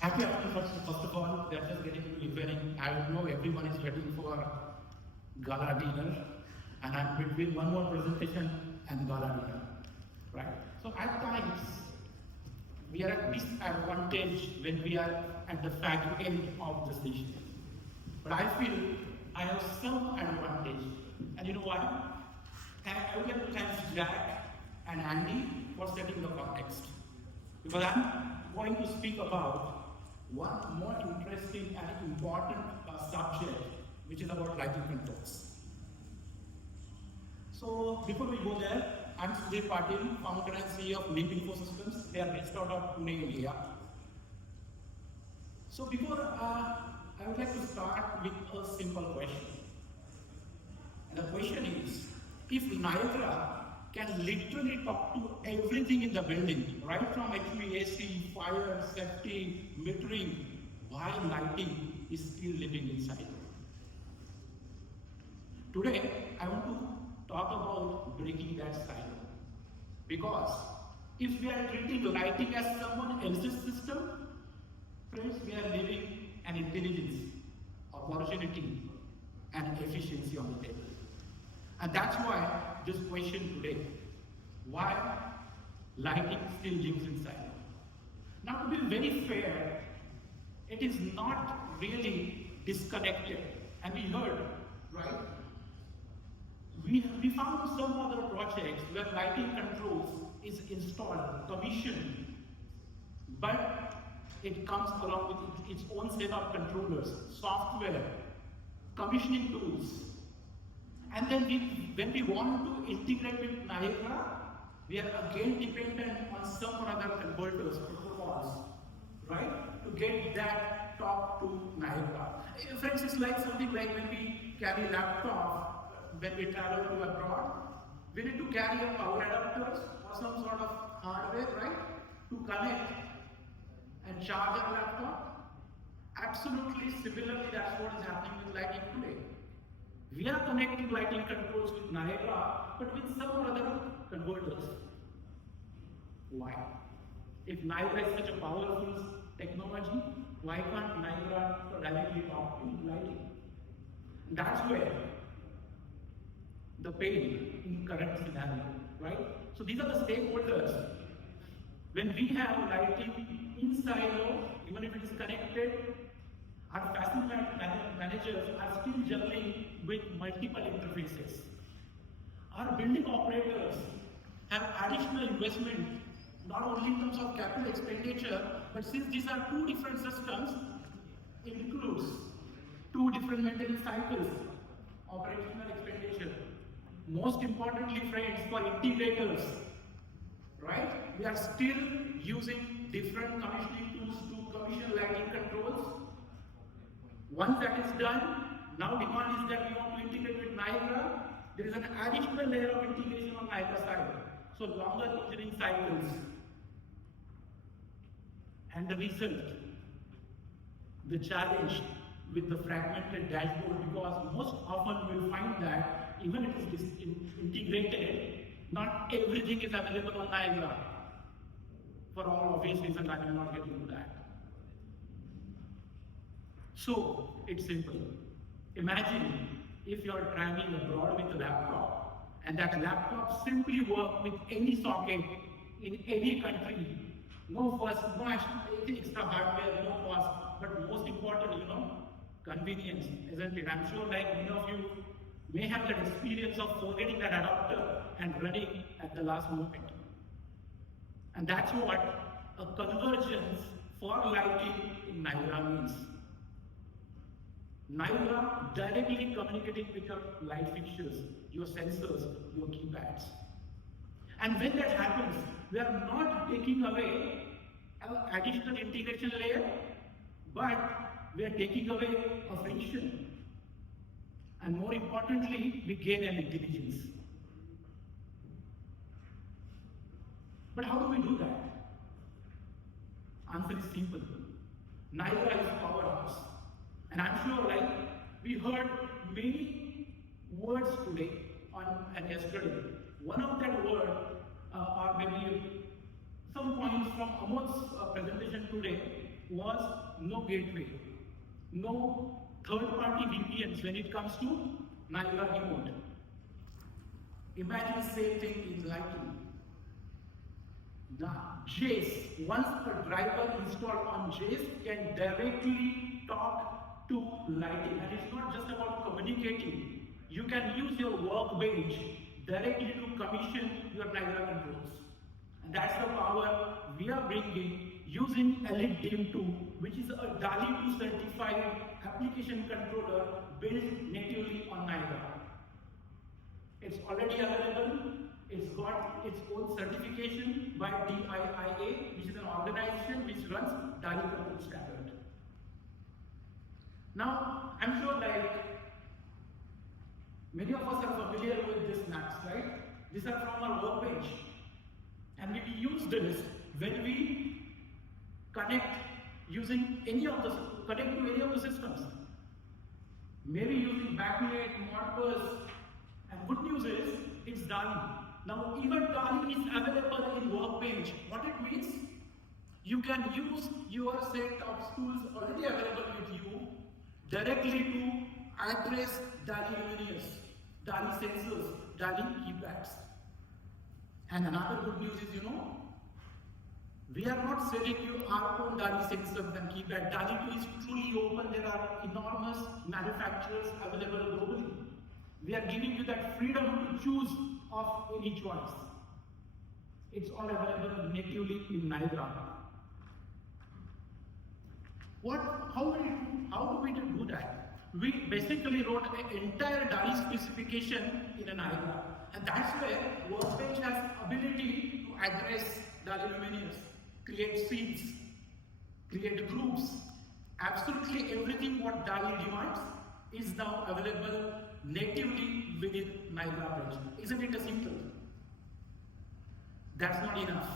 Happy afternoon, first of all. We are just getting into evening. I know everyone is waiting for gala dinner, and I'm between one more presentation and gala dinner, right? So at times, we are at disadvantage when we are at the fag end of the station. But I feel I have some advantage. And you know what? I would like to thank Jack and Andy for setting the context. Because I'm going to speak about one more interesting and important subject, which is about lighting controls. So before we go there, I'm Sudhir Patil, founder and CEO of Niagara Systems. They are based out of Pune, India. So before, I would like to start with a simple question. And the question is, if Niagara can literally talk to everything in the building, right from HVAC, fire, safety, metering, why lighting is still living inside? Today, I want to talk about breaking that cycle. Because if we are treating lighting as someone else's system, friends, we are leaving an intelligence, opportunity, and efficiency on the table. And that's why this question today, why lighting still lives inside. Now, to be very fair, it is not really disconnected. And we heard, right? We found some other projects where lighting controls is installed, commissioned, but it comes along with its own set of controllers, software, commissioning tools. And then when we want to integrate with Niagara, we are again dependent on some or other converters, protocols, right? To get that talk to Niagara. Friends, it's like something like when we carry laptop, when we travel to abroad, we need to carry a power adapters or some sort of hardware, right? To connect and charge our laptop. Absolutely similarly, that's what is happening with lighting today. We are connecting lighting controls with Niagara, but with some or other converters. Why? If Niagara is such a powerful technology, why can't Niagara directly talk to lighting? That's where the pain in current scenario, right? So these are the stakeholders. When we have lighting inside, even if it is connected, our facility managers are still juggling with multiple interfaces. Our building operators have additional investment, not only in terms of capital expenditure, but since these are two different systems, it includes two different maintenance cycles, operational expenditure. Most importantly, friends, for integrators, right? We are still using different commissioning tools to commission lighting controls. Once that is done, now demand is that we want to integrate with Niagara. There is an additional layer of integration on Niagara side. So longer engineering cycles. And the result, the challenge with the fragmented dashboard, because most often we will find that even if it is integrated, not everything is available on Niagara. For all obvious reasons, I will not get into that. So, it's simple. Imagine if you are traveling abroad with a laptop, and that laptop simply works with any socket in any country. No fuss, no extra hardware, no cost, but most important, convenience, isn't it? I'm sure like many of you may have that experience of forgetting that adapter and running at the last moment. And that's what a convergence for lighting in Niagara means. Niagara directly communicating with your light fixtures, your sensors, your keypads. And when that happens, we are not taking away an additional integration layer, but we are taking away a friction. And more importantly, we gain an intelligence. But how do we do that? Answer is simple. Niagara is powerhouse. And I'm sure, we heard many words today and yesterday. One of that word, or maybe some points from Amon's presentation today, was no gateway, no third-party VPNs when it comes to Niagara remote. Imagine the same thing in lighting. Now, Jace, once a driver installed on Jace can directly talk to lighting, and it's not just about communicating. You can use your workbench directly to commission your Niagara controls. And that's the power we are bringing using EliteDIM2, which is a DALI 2 certified application controller built natively on Niagara. It's already available. It's got its own certification by DIIA, which is an organization which runs DALI control standard. Now, I'm sure like many of us are familiar with these maps, right? These are from our workbench. And we use this when we connect using any of the systems. Maybe using backlit, Modbus, and good news is it's DALI. Now even DALI is available in Workbench. What it means? You can use your set of tools already available with you directly to address DALI luminaires, DALI sensors, DALI keypads. And another good news is, we are not selling you our own DALI sensors and keypad. DALI 2 is truly open. There are enormous manufacturers available globally. We are giving you that freedom to choose of any choice. It's all available natively in Niagara. How do we do that? We basically wrote an entire DALI specification in a Niagara. And that's where Workbench has ability to address DALI luminaires, create scenes, create groups. Absolutely everything what DALI demands is now available natively within Niagara Bridge. Isn't it a simple? That's not enough.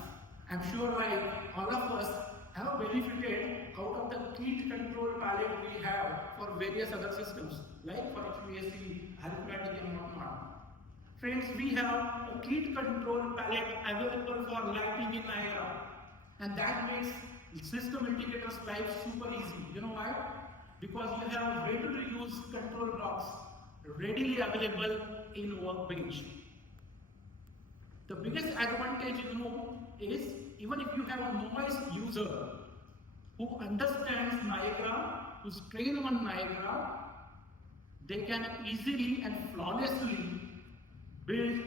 I'm sure like all of us have benefited out of the kit control palette we have for various other systems, like for HVAC, arithmetic and whatnot. Friends, we have a kit control palette available for lighting in Niagara, and that makes system integrators' life super easy. You know why? Because you have ready-to-use control blocks readily available in Workbench. The biggest advantage, is even if you have a novice user who understands Niagara, who's trained on Niagara, they can easily and flawlessly build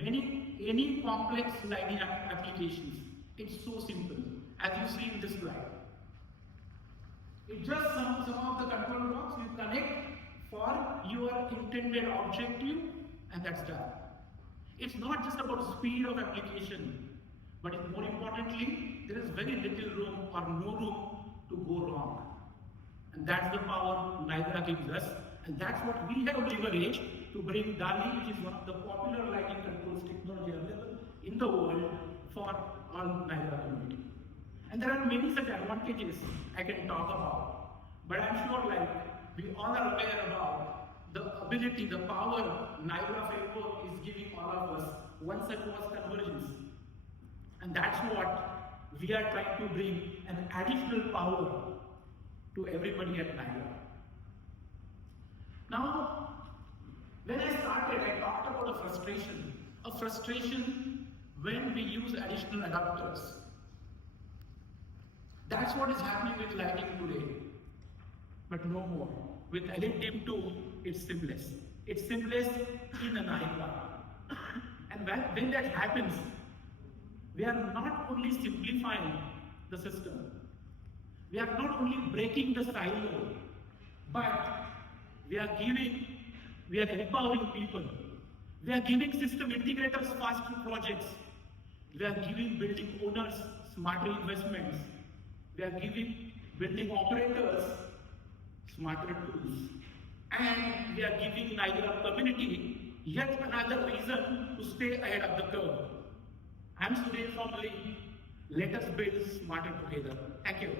any complex lighting applications. It's so simple, as you see in this slide. It's just some of the control blocks you connect for your intended objective, and that's done. It's not just about speed of application, but more importantly, there is very little room or no room to go wrong. And that's the power Niagara gives us, and that's what we have leveraged to bring DALI, which is one of the popular lighting controls technology available in the world for all Niagara community. And there are many such advantages I can talk about, but I'm sure we all are aware about the ability, the power Niagara Framework is giving all of us once it was convergence. And that's what we are trying to bring an additional power to everybody at Niagara. Now, when I started, I talked about a frustration when we use additional adapters. That's what is happening with lighting today, but no more. With EliteDIM2, it's seamless. It's seamless in a Niagara. And when that happens, we are not only simplifying the system, we are not only breaking the silo, but we are empowering people. We are giving system integrators faster projects. We are giving building owners smarter investments. We are giving building operators smarter tools. And we are giving Niagara community yet another reason to stay ahead of the curve. I'm Sudhir from Link. Let us build smarter together. Thank you.